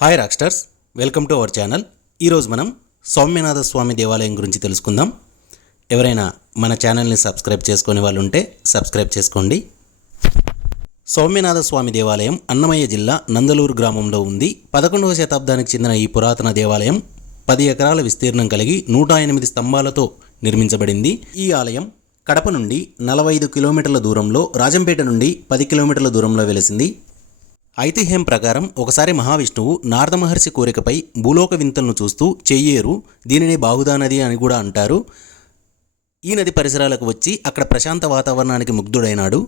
Hi rockstars, welcome to our channel. ఈరోజు మనం సౌమ్యనాథ స్వామి దేవాలయం గురించి తెలుసుకుందాం. ఎవరైనా మన ఛానల్ని సబ్స్క్రైబ్ చేసుకునే వాళ్ళు ఉంటే సబ్స్క్రైబ్ చేసుకోండి. సౌమ్యనాథ స్వామి దేవాలయం అన్నమయ్య జిల్లా నందలూరు గ్రామంలో ఉంది. 11వ శతాబ్దానికి చెందిన ఈ పురాతన దేవాలయం 10 ఎకరాల విస్తీర్ణం కలిగి 108 స్తంభాలతో నిర్మించబడింది. ఈ ఆలయం కడప నుండి 45 కిలోమీటర్ల దూరంలో, రాజంపేట నుండి 10 కిలోమీటర్ల దూరంలో వెలిసింది. ఐతిహ్యం ప్రకారం ఒకసారి మహావిష్ణువు నారద మహర్షి కోరికపై భూలోక వింతలను చూస్తూ చెయ్యేరు, దీనినే బాహుదా నది అని కూడా అంటారు, ఈ నది పరిసరాలకు వచ్చి అక్కడ ప్రశాంత వాతావరణానికి ముగ్ధుడైనాడు.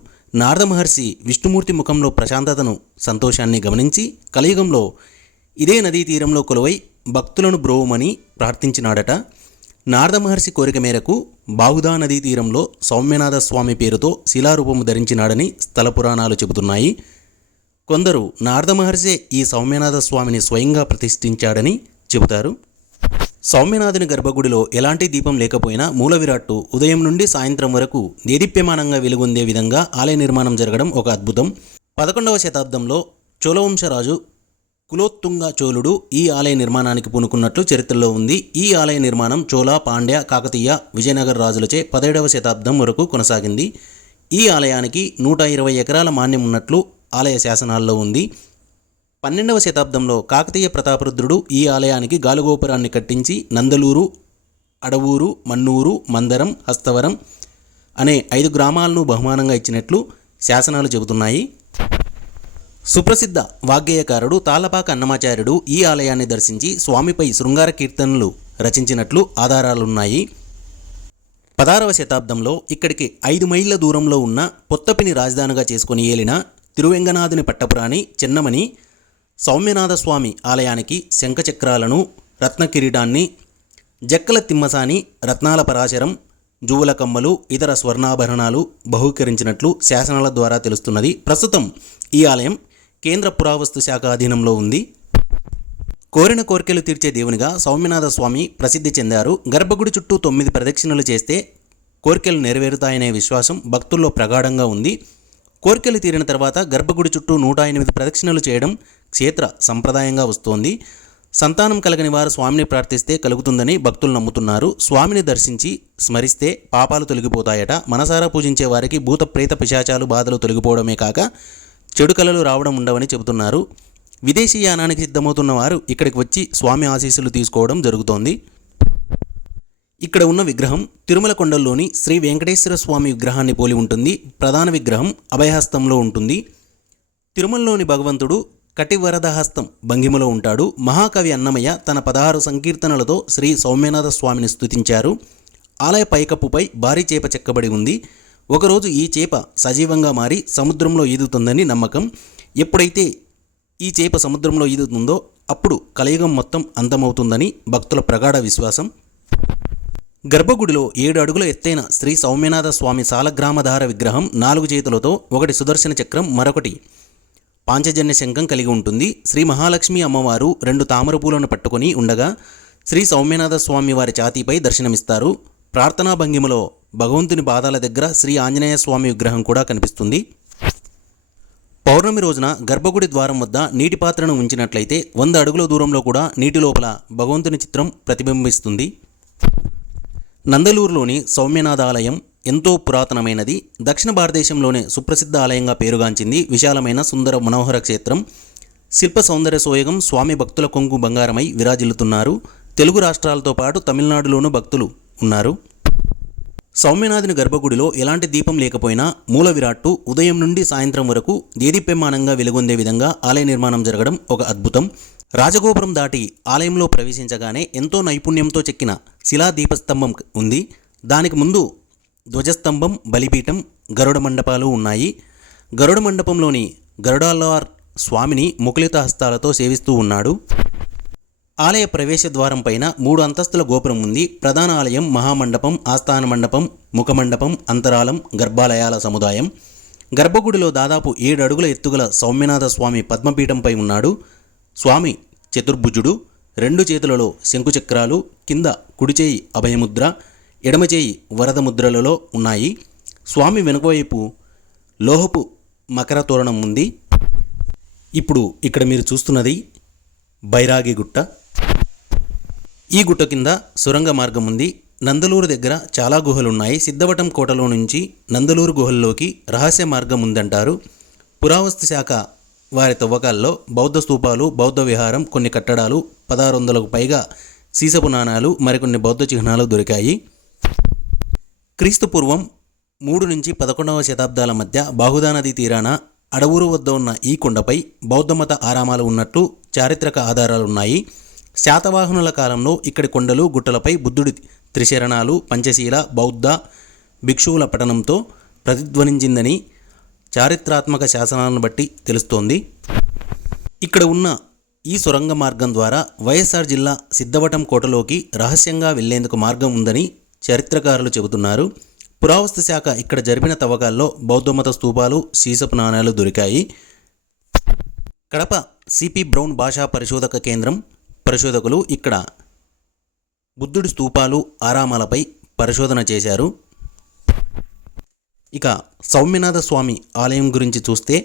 నారద మహర్షి విష్ణుమూర్తి ముఖంలో ప్రశాంతతను, సంతోషాన్ని గమనించి కలియుగంలో ఇదే నదీ తీరంలో కొలువై భక్తులను బ్రోవమని ప్రార్థించినాడట. నారద మహర్షి కోరిక మేరకు బాహుదా నదీ తీరంలో సౌమ్యనాథ స్వామి పేరుతో శిలారూపము ధరించినాడని స్థల పురాణాలు చెబుతున్నాయి. కొందరు నారద మహర్షే ఈ సౌమ్యనాథ స్వామిని స్వయంగా ప్రతిష్ఠించాడని చెబుతారు. సౌమ్యనాథుని గర్భగుడిలో ఎలాంటి దీపం లేకపోయినా మూల విరాట్టు ఉదయం నుండి సాయంత్రం వరకు దేదీప్యమానంగా వెలుగొందే విధంగా ఆలయ నిర్మాణం జరగడం ఒక అద్భుతం. 11వ శతాబ్దంలో చోళవంశరాజు కులోత్తుంగ చోళుడు ఈ ఆలయ నిర్మాణానికి పూనుకున్నట్లు చరిత్రలో ఉంది. ఈ ఆలయ నిర్మాణం చోళ, పాండ్య, కాకతీయ, విజయనగర రాజులచే 17వ శతాబ్దం వరకు కొనసాగింది. ఈ ఆలయానికి 120 ఎకరాల మాన్యం ఉన్నట్లు ఆలయ శాసనాల్లో ఉంది. 12వ శతాబ్దంలో కాకతీయ ప్రతాపరుద్రుడు ఈ ఆలయానికి గాలుగోపురాన్ని కట్టించి నందలూరు, అడవూరు, మన్నూరు, మందరం, హస్తవరం అనే 5 గ్రామాలను బహుమానంగా ఇచ్చినట్లు శాసనాలు చెబుతున్నాయి. సుప్రసిద్ధ వాగ్గేయకారుడు తాళ్లపాక అన్నమాచార్యుడు ఈ ఆలయాన్ని దర్శించి స్వామిపై శృంగార కీర్తనలు రచించినట్లు ఆధారాలున్నాయి. 16వ శతాబ్దంలో ఇక్కడికి 5 మైళ్ళ దూరంలో ఉన్న పొత్తపిని రాజధానిగా చేసుకుని ఏలిన తిరువెంగనాథుని పట్టపురాణి చెన్నమని సౌమ్యనాథ స్వామి ఆలయానికి శంఖచక్రాలను, రత్న కిరీటాన్ని, జక్కల తిమ్మసాని, రత్నాల పరాశరం, జువ్వల కమ్మలు, ఇతర స్వర్ణాభరణాలు బహూకరించినట్లు శాసనాల ద్వారా తెలుస్తున్నది. ప్రస్తుతం ఈ ఆలయం కేంద్ర పురావస్తు శాఖ అధీనంలో ఉంది. కోరిన కోరికలు తీర్చే దేవునిగా సౌమ్యనాథ స్వామి ప్రసిద్ధి చెందారు. గర్భగుడి చుట్టూ 9 ప్రదక్షిణలు చేస్తే కోరికలు నెరవేరుతాయనే విశ్వాసం భక్తుల్లో ప్రగాఢంగా ఉంది. కోరికలు తీరిన తర్వాత గర్భగుడి చుట్టూ 108 ప్రదక్షిణలు చేయడం క్షేత్ర సంప్రదాయంగా వస్తోంది. సంతానం కలగని వారు స్వామిని ప్రార్థిస్తే కలుగుతుందని భక్తులు నమ్ముతున్నారు. స్వామిని దర్శించి స్మరిస్తే పాపాలు తొలగిపోతాయట. మనసారా పూజించే వారికి భూత ప్రేత పిశాచాలు బాధలు తొలగిపోవడమే కాక చెడు కళలు రావడం ఉండవని చెబుతున్నారు. విదేశీ యానానికి సిద్ధమవుతున్న వారు ఇక్కడికి వచ్చి స్వామి ఆశీస్సులు తీసుకోవడం జరుగుతోంది. ఇక్కడ ఉన్న విగ్రహం తిరుమల కొండల్లోని శ్రీ వెంకటేశ్వర స్వామి విగ్రహాన్ని పోలి ఉంటుంది. ప్రధాన విగ్రహం అభయహస్తంలో ఉంటుంది. తిరుమలలోని భగవంతుడు కటివరదహస్తం భంగిమలో ఉంటాడు. మహాకవి అన్నమయ్య తన 16 సంకీర్తనలతో శ్రీ సౌమ్యనాథ స్వామిని స్తుతించారు. ఆలయ పైకప్పుపై భారీ చేప చెక్కబడి ఉంది. ఒకరోజు ఈ చేప సజీవంగా మారి సముద్రంలో ఈదుతుందని నమ్మకం. ఎప్పుడైతే ఈ చేప సముద్రంలో ఈదుతుందో అప్పుడు కలియుగం మొత్తం అంతమవుతుందని భక్తుల ప్రగాఢ విశ్వాసం. గర్భగుడిలో 7 అడుగుల ఎత్తైన శ్రీ సౌమ్యనాథ స్వామి సాలగ్రామధార విగ్రహం 4 చేతులతో, ఒకటి సుదర్శన చక్రం, మరొకటి పాంచజన్య శంఖం కలిగి ఉంటుంది. శ్రీ మహాలక్ష్మి అమ్మవారు 2 తామర పూలను పట్టుకొని ఉండగా శ్రీ సౌమ్యనాథ స్వామి వారి ఛాతీపై దర్శనమిస్తారు. ప్రార్థనా భంగిమలో భగవంతుని పాదాల దగ్గర శ్రీ ఆంజనేయ స్వామి విగ్రహం కూడా కనిపిస్తుంది. పౌర్ణమి రోజున గర్భగుడి ద్వారం వద్ద నీటి పాత్రను ఉంచినట్లయితే 100 అడుగుల దూరంలో కూడా నీటి లోపల భగవంతుని చిత్రం ప్రతిబింబిస్తుంది. నందలూరులోని సౌమ్యనాథ ఆలయం ఎంతో పురాతనమైనది. దక్షిణ భారతదేశంలోనే సుప్రసిద్ధ ఆలయంగా పేరుగాంచింది. విశాలమైన సుందర మనోహర క్షేత్రం. శిల్ప సౌందర్య సోయగం స్వామి భక్తుల కొంగు బంగారమై విరాజిల్లుతున్నారు. తెలుగు రాష్ట్రాలతో పాటు తమిళనాడులోనూ భక్తులు ఉన్నారు. సౌమ్యనాథుని గర్భగుడిలో ఎలాంటి దీపం లేకపోయినా మూల విరాట్టు ఉదయం నుండి సాయంత్రం వరకు దేదీప్యమానంగా వెలుగొందే విధంగా ఆలయ నిర్మాణం జరగడం ఒక అద్భుతం. రాజగోపురం దాటి ఆలయంలో ప్రవేశించగానే ఎంతో నైపుణ్యంతో చెక్కిన శిలా దీపస్తంభం ఉంది. దానికి ముందు ధ్వజస్తంభం, బలిపీఠం, గరుడ మండపాలు ఉన్నాయి. గరుడ మండపంలోని గరుడాల్వార్ స్వామిని ముకులిత హస్తాలతో సేవిస్తూ ఉన్నాడు. ఆలయ ప్రవేశ ద్వారం పైన 3 అంతస్తుల గోపురం ఉంది. ప్రధాన ఆలయం, మహామండపం, ఆస్థాన మండపం, ముఖమండపం, అంతరాలం, గర్భాలయాల సముదాయం. గర్భగుడిలో దాదాపు 7 అడుగుల ఎత్తుగల సౌమ్యనాథ స్వామి పద్మపీఠంపై ఉన్నాడు. స్వామి చతుర్భుజుడు. 2 చేతులలో శంకుచక్రాలు, కింద కుడిచేయి అభయముద్ర, ఎడమచేయి వరద ముద్రలలో ఉన్నాయి. స్వామి వెనుకవైపు లోహపు మకర తోరణం ఉంది. ఇప్పుడు ఇక్కడ మీరు చూస్తున్నది బైరాగిగుట్ట. ఈ గుట్ట కింద సొరంగ మార్గం ఉంది. నందలూరు దగ్గర చాలా గుహలున్నాయి. సిద్ధవటం కోటలో నుంచి నందలూరు గుహల్లోకి రహస్య మార్గం ఉందంటారు. పురావస్తు శాఖ వారి తవ్వకాల్లో బౌద్ధ స్తూపాలు, బౌద్ధ విహారం, కొన్ని కట్టడాలు, 1600కు పైగా సీసపు నాణాలు, మరికొన్ని బౌద్ధ చిహ్నాలు దొరికాయి. క్రీస్తు పూర్వం 3 నుంచి 11వ శతాబ్దాల మధ్య బాహుదా నదీ తీరాన అడవురు వద్ద ఉన్న ఈ కొండపై బౌద్ధమత ఆరామాలు ఉన్నట్లు చారిత్రక ఆధారాలున్నాయి. శాతవాహనుల కాలంలో ఇక్కడి కొండలు, గుట్టలపై బుద్ధుడి త్రిశరణాలు, పంచశీల, బౌద్ధ భిక్షువుల పఠనంతో ప్రతిధ్వనించిందని చారిత్రాత్మక శాసనాలను బట్టి తెలుస్తోంది. ఇక్కడ ఉన్న ఈ సొరంగ మార్గం ద్వారా వైఎస్ఆర్ జిల్లా సిద్ధవటం కోటలోకి రహస్యంగా వెళ్లేందుకు మార్గం ఉందని చరిత్రకారులు చెబుతున్నారు. పురావస్తు శాఖ ఇక్కడ జరిపిన తవ్వకాల్లో బౌద్ధమత స్తూపాలు, సీసపు నాణాలు దొరికాయి. కడప సిపి బ్రౌన్ భాషా పరిశోధక కేంద్రం పరిశోధకులు ఇక్కడ బుద్ధుడి స్తూపాలు, ఆరామాలపై పరిశోధన చేశారు. ఇక సౌమ్యనాథ స్వామి ఆలయం గురించి చూస్తే,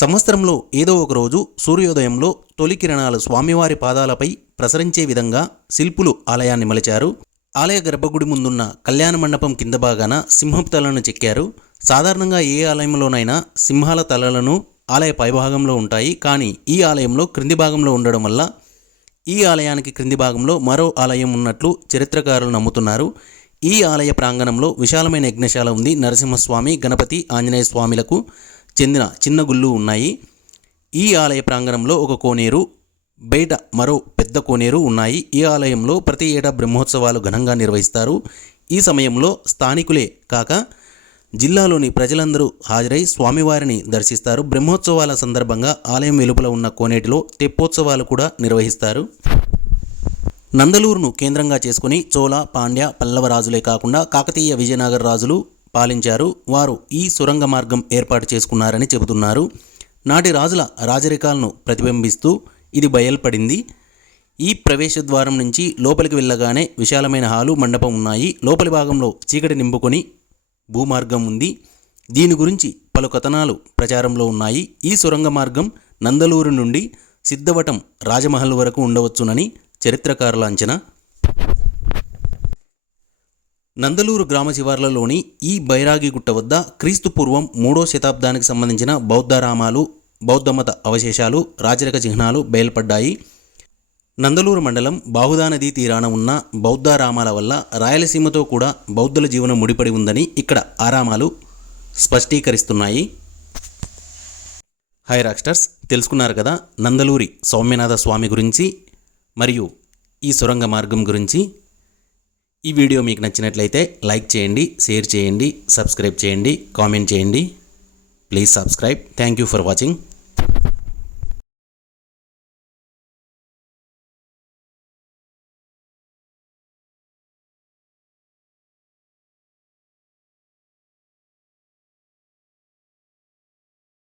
సంవత్సరంలో ఏదో ఒక రోజు సూర్యోదయంలో తొలి కిరణాలు స్వామివారి పాదాలపై ప్రసరించే విధంగా శిల్పులు ఆలయాన్ని మలిచారు. ఆలయ గర్భగుడి ముందున్న కళ్యాణ మండపం కింద భాగాన సింహపు తలను చెక్కారు. సాధారణంగా ఏ ఆలయంలోనైనా సింహాల తలలను ఆలయ పైభాగంలో ఉంటాయి. కానీ ఈ ఆలయంలో క్రింది భాగంలో ఉండడం వల్ల ఈ ఆలయానికి క్రింది భాగంలో మరో ఆలయం ఉన్నట్లు చరిత్రకారులు నమ్ముతున్నారు. ఈ ఆలయ ప్రాంగణంలో విశాలమైన యజ్ఞశాల ఉంది. నరసింహస్వామి, గణపతి, ఆంజనేయ స్వామిలకు చెందిన చిన్న గుళ్ళు ఉన్నాయి. ఈ ఆలయ ప్రాంగణంలో ఒక కోనేరు, బయట మరో పెద్ద కోనేరు ఉన్నాయి. ఈ ఆలయంలో ప్రతి ఏటా బ్రహ్మోత్సవాలు ఘనంగా నిర్వహిస్తారు. ఈ సమయంలో స్థానికులే కాక జిల్లాలోని ప్రజలందరూ హాజరై స్వామివారిని దర్శిస్తారు. బ్రహ్మోత్సవాల సందర్భంగా ఆలయం వెలుపల ఉన్న కోనేటిలో తెప్పోత్సవాలు కూడా నిర్వహిస్తారు. నందలూరును కేంద్రంగా చేసుకుని చోళ, పాండ్య, పల్లవ రాజులే కాకుండా కాకతీయ, విజయనగర రాజులు పాలించారు. వారు ఈ సొరంగ మార్గం ఏర్పాటు చేసుకున్నారని చెబుతున్నారు. నాటి రాజుల రాజరికాలను ప్రతిబింబిస్తూ ఇది బయల్పడింది. ఈ ప్రవేశ ద్వారం నుంచి లోపలికి వెళ్ళగానే విశాలమైన హాలు, మండపం ఉన్నాయి. లోపలి భాగంలో చీకటి నింపుకొని భూమార్గం ఉంది. దీని గురించి పలు కథనాలు ప్రచారంలో ఉన్నాయి. ఈ సొరంగ మార్గం నందలూరు నుండి సిద్ధవటం రాజమహల్ వరకు ఉండవచ్చునని చరిత్రకారుల అంచనా. నందలూరు గ్రామ శివార్లలోని ఈ బైరాగిగుట్ట వద్ద క్రీస్తు పూర్వం 3వ శతాబ్దానికి సంబంధించిన బౌద్ధరామాలు, బౌద్ధమత అవశేషాలు, రాచరిక చిహ్నాలు బయల్పడ్డాయి. నందలూరు మండలం బాహుదా నదీ తీరాన ఉన్న బౌద్ధారామాల వల్ల రాయలసీమతో కూడా బౌద్ధుల జీవనం ముడిపడి ఉందని ఇక్కడ ఆరామాలు స్పష్టీకరిస్తున్నాయి. హాయ్ రాక్స్టర్స్, తెలుసుకున్నారు కదా నందలూరి సౌమ్యనాథ స్వామి గురించి మరియు ఈ సొరంగ మార్గం గురించి. ఈ వీడియో మీకు నచ్చినట్లయితే లైక్ చేయండి, షేర్ చేయండి, సబ్స్క్రైబ్ చేయండి, కామెంట్ చేయండి. Please subscribe. Thank you for watching.